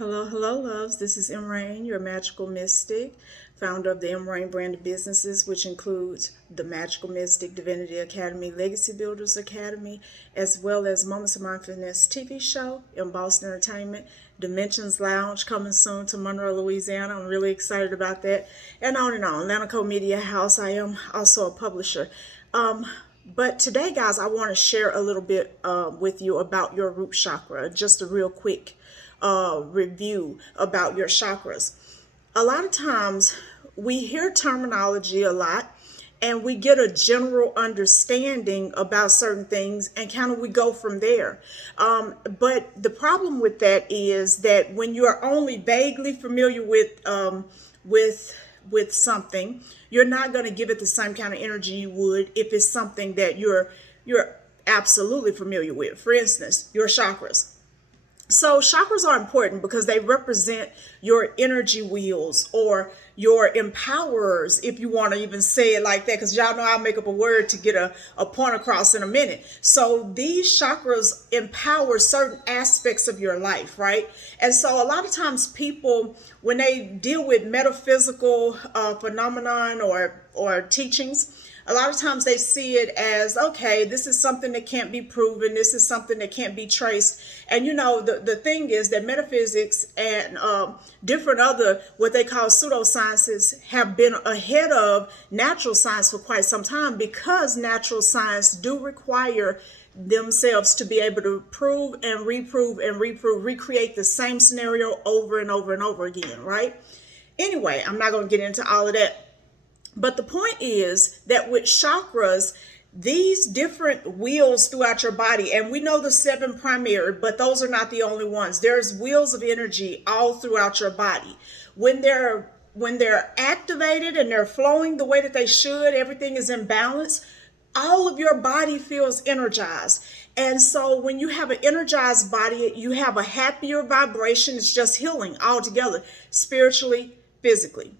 Hello, hello, loves. This is M. Rain, your magical mystic, founder of the M. Rain brand of businesses, which includes the Magical Mystic Divinity Academy, Legacy Builders Academy, as well as Moments of Mindfulness TV show in Boston Entertainment, Dimensions Lounge coming soon to Monroe, Louisiana. I'm really excited about that. And on and on. Lanico Media House. I am also a publisher. But today, guys, I want to share a little bit with you about your root chakra. Just a real quick review about your chakras. A lot of times we hear terminology a lot and we get a general understanding about certain things and kind of we go from there. But the problem with that is that when you are only vaguely familiar with something, you're not going to give it the same kind of energy you would if it's something that you're absolutely familiar with. For instance, your chakras. So chakras are important because they represent your energy wheels or your empowerers, if you want to even say it like that, because y'all know I'll make up a word to get a point across in a minute. So these chakras empower certain aspects of your life, right? And so a lot of times people, when they deal with metaphysical phenomenon or teachings, a lot of times they see it as, okay, this is something that can't be proven. This is something that can't be traced. And you know, the thing is that metaphysics and different other, what they call pseudosciences, have been ahead of natural science for quite some time, because natural science do require themselves to be able to prove and reprove and recreate the same scenario over and over and over again, right? Anyway, I'm not going to get into all of that. But the point is that with chakras, these different wheels throughout your body, and we know the 7 primary, but those are not the only ones. There's wheels of energy all throughout your body. When they're activated and they're flowing the way that they should, everything is in balance, all of your body feels energized. And so when you have an energized body, you have a happier vibration. It's just healing altogether, spiritually, physically.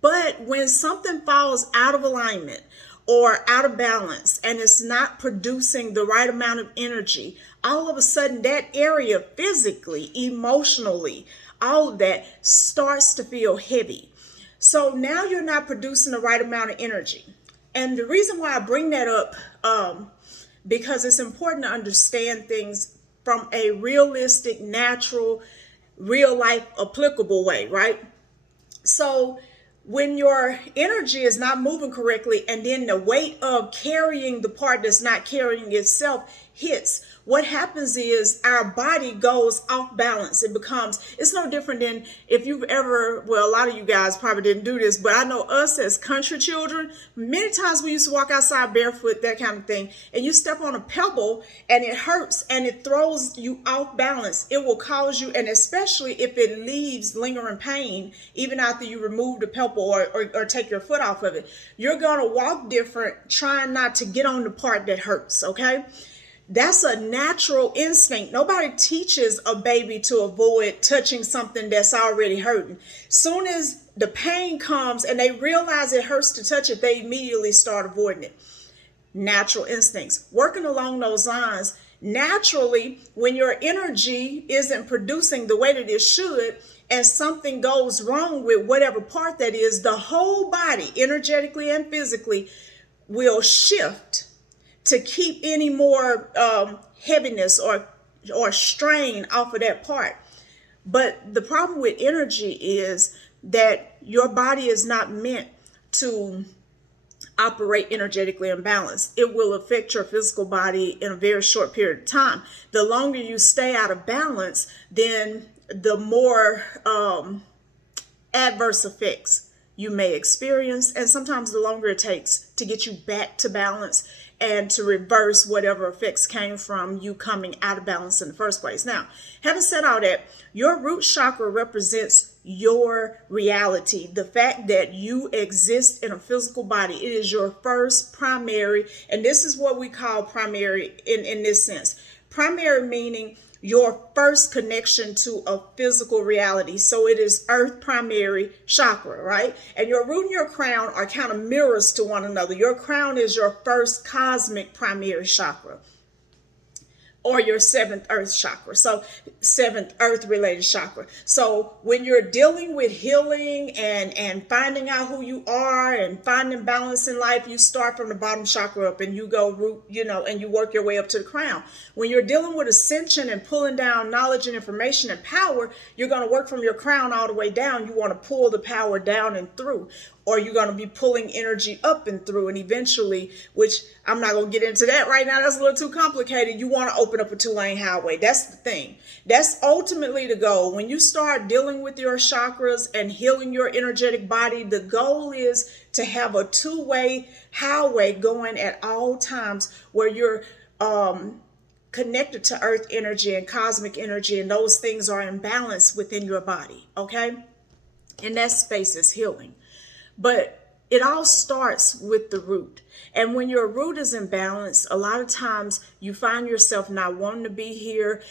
But when something falls out of alignment or out of balance and it's not producing the right amount of energy, all of a sudden that area physically, emotionally, all of that starts to feel heavy. So now you're not producing the right amount of energy. And the reason why I bring that up, because it's important to understand things from a realistic, natural, real life applicable way, right? So when your energy is not moving correctly and then the weight of carrying the part that's not carrying itself hits, what happens is our body goes off balance. It's no different than if you've ever, well, a lot of you guys probably didn't do this, but I know us as country children, many times we used to walk outside barefoot, that kind of thing, and you step on a pebble and it hurts and it throws you off balance. It will cause you, and especially if it leaves lingering pain, even after you remove the pebble or take your foot off of it, you're going to walk different, trying not to get on the part that hurts, okay? That's a natural instinct. Nobody teaches a baby to avoid touching something that's already hurting. Soon as the pain comes and they realize it hurts to touch it, they immediately start avoiding it. Natural instincts. Working along those lines, naturally, when your energy isn't producing the way that it should, and something goes wrong with whatever part that is, the whole body, energetically and physically, will shift to keep any more heaviness or strain off of that part. But the problem with energy is that your body is not meant to operate energetically imbalanced. It will affect your physical body in a very short period of time. The longer you stay out of balance, then the more adverse effects you may experience, and sometimes the longer it takes to get you back to balance and to reverse whatever effects came from you coming out of balance in the first place. Now, having said all that, your root chakra represents your reality, the fact that you exist in a physical body. It is your first primary, and this is what we call primary in this sense. Primary meaning your first connection to a physical reality. So it is earth primary chakra, right? And your root and your crown are kind of mirrors to one another. Your crown is your first cosmic primary chakra. or your seventh earth chakra. So seventh earth related chakra. So when you're dealing with healing and finding out who you are and finding balance in life, you start from the bottom chakra up and you go root, and you work your way up to the crown. When you're dealing with ascension and pulling down knowledge and information and power, you're going to work from your crown all the way down. You want to pull the power down and through, or you're going to be pulling energy up and through, and eventually, which I'm not going to get into that right now, that's a little too complicated, you want to open up a 2-lane highway. That's the thing. That's ultimately the goal. When you start dealing with your chakras and healing your energetic body, the goal is to have a 2-way highway going at all times, where you're connected to earth energy and cosmic energy, and those things are in balance within your body, okay? And that space is healing. But it all starts with the root. And when your root is in balance, a lot of times you find yourself not wanting to be here,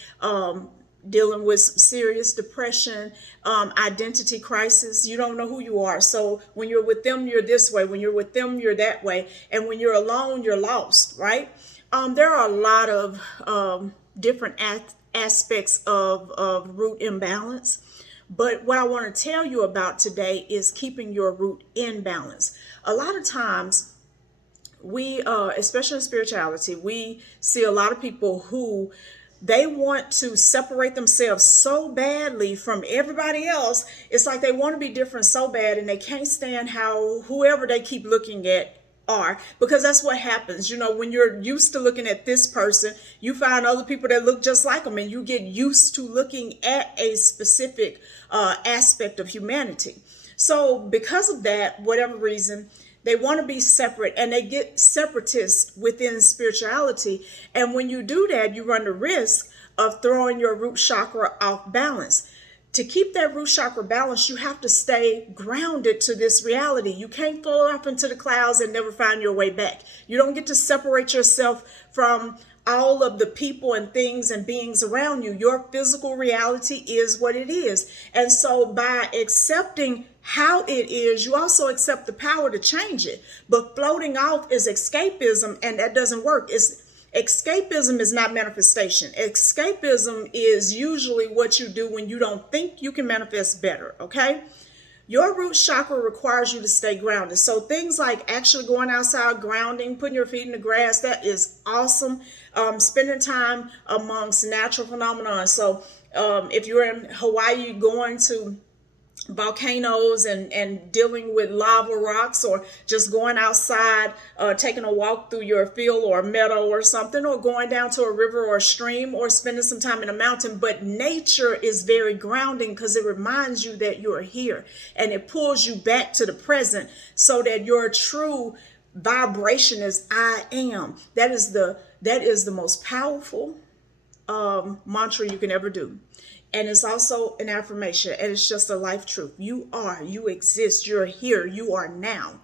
dealing with serious depression, identity crisis. You don't know who you are. So when you're with them, you're this way. When you're with them, you're that way. And when you're alone, you're lost, right? There are a lot of different aspects of root imbalance. But what I want to tell you about today is keeping your root in balance. A lot of times we, especially in spirituality, we see a lot of people who they want to separate themselves so badly from everybody else. It's like they want to be different so bad, and they can't stand how whoever they keep looking at are, because that's what happens. When you're used to looking at this person, you find other people that look just like them, and you get used to looking at a specific aspect of humanity. So because of that, whatever reason, they want to be separate, and they get separatist within spirituality. And when you do that, you run the risk of throwing your root chakra off balance. To keep that root chakra balanced, you have to stay grounded to this reality. You can't float off into the clouds and never find your way back. You don't get to separate yourself from all of the people and things and beings around you. Your physical reality is what it is. And so by accepting how it is, you also accept the power to change it. But floating off is escapism, and that doesn't work. Escapism is not manifestation. Escapism is usually what you do when you don't think you can manifest better, okay? Your root chakra requires you to stay grounded. So things like actually going outside, grounding, putting your feet in the grass, that is awesome. Spending time amongst natural phenomena. So if you're in Hawaii, going to volcanoes and dealing with lava rocks, or just going outside, taking a walk through your field or a meadow or something, or going down to a river or a stream, or spending some time in a mountain. But nature is very grounding because it reminds you that you're here, and it pulls you back to the present, so that your true vibration is I am. That is the most powerful mantra you can ever do. And it's also an affirmation, and it's just a life truth. You are, you exist, you're here, you are now.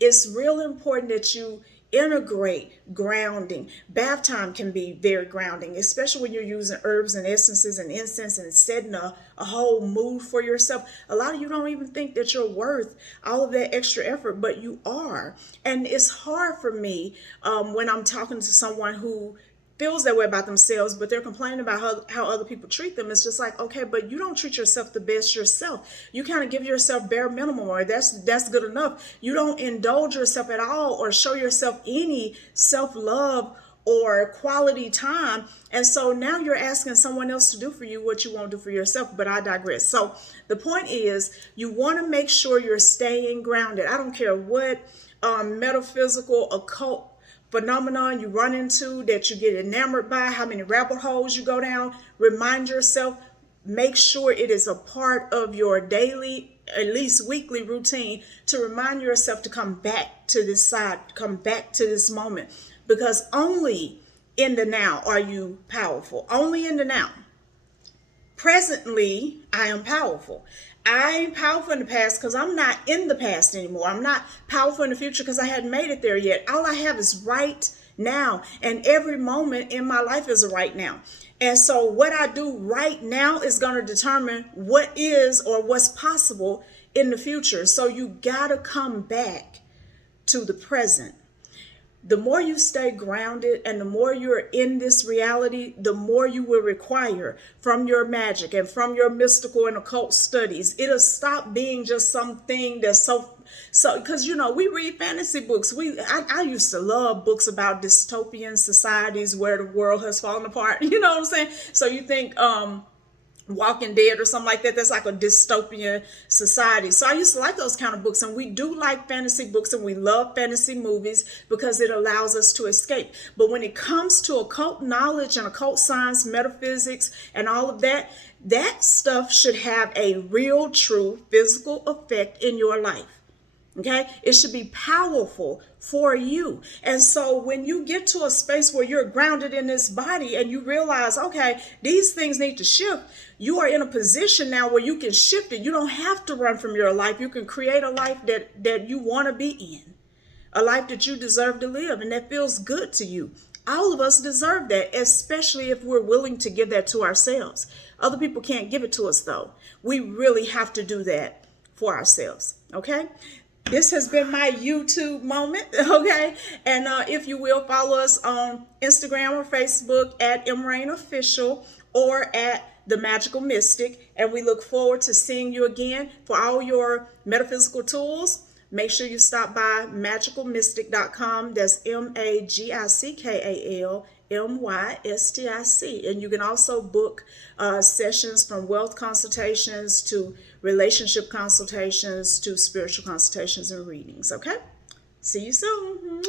It's real important that you integrate grounding. Bath time can be very grounding, especially when you're using herbs and essences and incense and setting a whole mood for yourself. A lot of you don't even think that you're worth all of that extra effort, but you are. And it's hard for me when I'm talking to someone who feels that way about themselves, but they're complaining about how other people treat them. It's just like, okay, but you don't treat yourself the best yourself. You kind of give yourself bare minimum, or that's good enough. You don't indulge yourself at all, or show yourself any self-love or quality time. And so now you're asking someone else to do for you what you won't do for yourself. But I digress. So the point is, you want to make sure you're staying grounded. I don't care what metaphysical, occult phenomenon you run into, that you get enamored by, how many rabbit holes you go down. Remind yourself, make sure it is a part of your daily, at least weekly routine, to remind yourself to come back to this side, come back to this moment, because only in the now are you powerful. Only in the now. Presently, I am powerful. I ain't powerful in the past because I'm not in the past anymore. I'm not powerful in the future because I hadn't made it there yet. All I have is right now. And every moment in my life is a right now. And so what I do right now is going to determine what is or what's possible in the future. So you got to come back to the present. The more you stay grounded and the more you're in this reality, the more you will require from your magic and from your mystical and occult studies. It'll stop being just something that's so because we read fantasy books. I used to love books about dystopian societies where the world has fallen apart. You know what I'm saying? So you think Walking Dead or something like that. That's like a dystopian society. So I used to like those kind of books, and we do like fantasy books, and we love fantasy movies because it allows us to escape. But when it comes to occult knowledge and occult science, metaphysics, and all of that, that stuff should have a real, true physical effect in your life. Okay, it should be powerful for you. And so when you get to a space where you're grounded in this body and you realize, okay, these things need to shift, you are in a position now where you can shift it. You don't have to run from your life. You can create a life that you want to be in, a life that you deserve to live and that feels good to you. All of us deserve that, especially if we're willing to give that to ourselves. Other people can't give it to us, though. We really have to do that for ourselves. Okay. This has been my YouTube moment, okay? And if you will, follow us on Instagram or Facebook at MRainOfficial or at The Magical Mystic. And we look forward to seeing you again. For all your metaphysical tools, make sure you stop by magicalmystic.com. That's MAGICKALMYSTIC. And you can also book sessions from wealth consultations to relationship consultations to spiritual consultations and readings. Okay? See you soon.